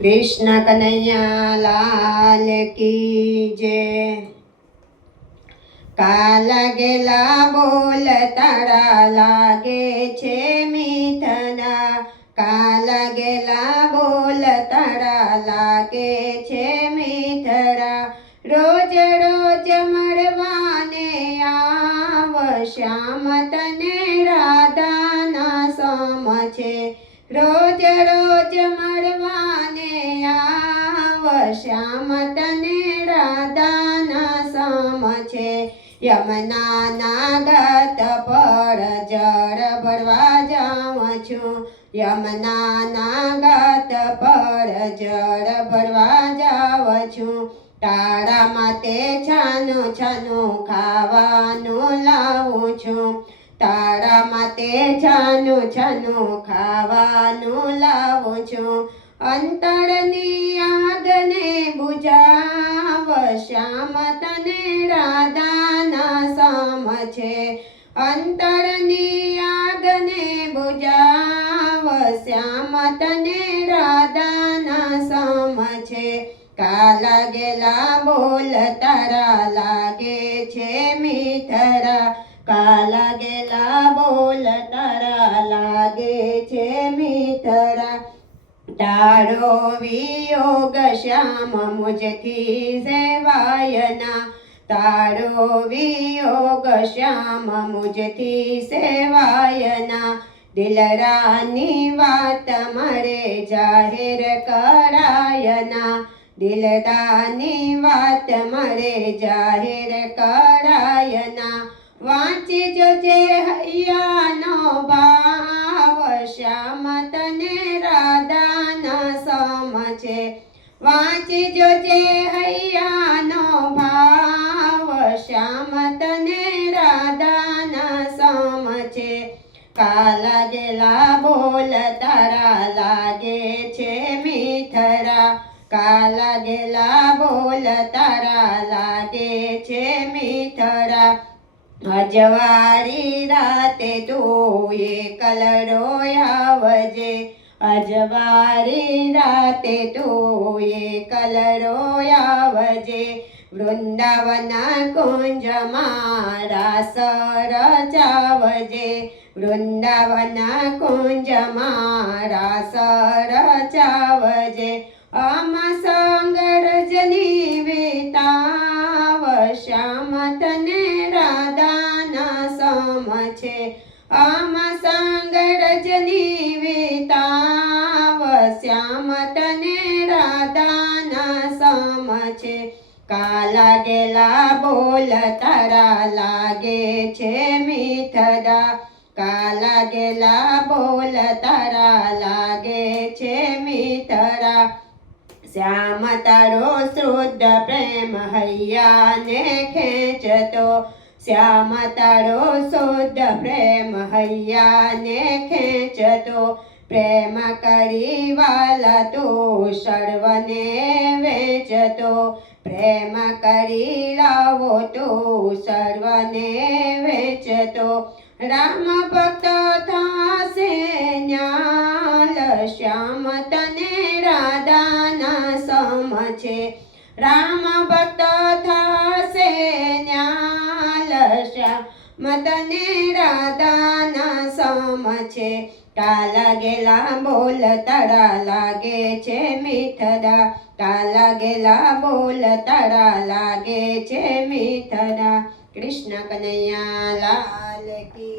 કૃષ્ણ કનૈયા લાલ કી જે કાલ ગેલા બોલ તારા લાગે છે મીઠના? કાલા ગેલા બોલ તારા લાગે છે મીઠરા? રોજ રોજ મળવાને આવ શ્યામ તને રાધાના સમ છે. રોજ રોજ મળવાને આવ શ્યામ રાધાના સમ છે. યમના નાગત પર જળ ભરવા જાઉં છું. યમના નાગત પર જળ ભરવા જાઉં છું. તારા માટે છાનું છાનું ખાવાનું લાવું છું. તારા માટે છાનું છાનું ખાવાનું લાવું છું. અંતરની અંતરની આગને બુજાવ, શ્યામ તને રાધાના સમ છે. કાલા ગેલા બોલ તારા લાગે છે મીઠરા. કાલા ગેલા બોલ તારા લાગે છે મીઠરા. તારો વિયોગ શ્યામ મુજથી સેવાયના. તારો વિયોગ શ્યામ મુજથી સેવાયના. દિલરાની વાત મારે જાહેર કરાયના. દિલદાની વાત મારે જાહેર કરાયના. વાંચી જોજે હૈયાનો ભાવ, શ્યામ તને રાધાના સમ છે વાંચી જોજે શ્યામ તને રાધાના સમ છે. કાલા ગેલા બોલ તારા લાગે છે મીઠરા. કાલા ગેલા બોલ તારા લાગે છે મીઠરા. અજવારી રાતે તું કલડો આવજે. અજવારી રાતે તું કલડો રોયાવજે વૃંદાવન કુંજમાં રાસ રચાવજે વૃંદાવન કુંજમાં રાસ રચાવજે અમ સંગ રજની વેતાવ શ્યામ તને રાધાના સમ છે અમ સંગ રજની વેતાવ શ્યામ તને રાધાના સમ કાલા ગેલા બોલ તારા લાગે છે મીઠડા? કાલા ગેલા બોલ તારા લાગે છે મીઠડા? શ્યામ તારો શુદ્ધ પ્રેમ હૈયાને ખેંચતો. શ્યામ તારો શુદ્ધ પ્રેમ હૈયાને ખેંચતો. પ્રેમ કરી વાલા તું સર્વને વેચતો. પ્રેમ કરી લાવો તું સર્વને વેચતો. રામ ભક્ત થાશે ન્યાલ, શ્યામ તને રાધાના સમ છે. રામ ભક્ત થાશે ન્યાલ, શ્યામ તને રાધાના સમ છે. કાલા ગેલા બોલ તારા લાગે છે મીઠડા કાલા ગેલા બોલ તારા લાગે છે મીઠડા કૃષ્ણ કનૈયા લાલ કી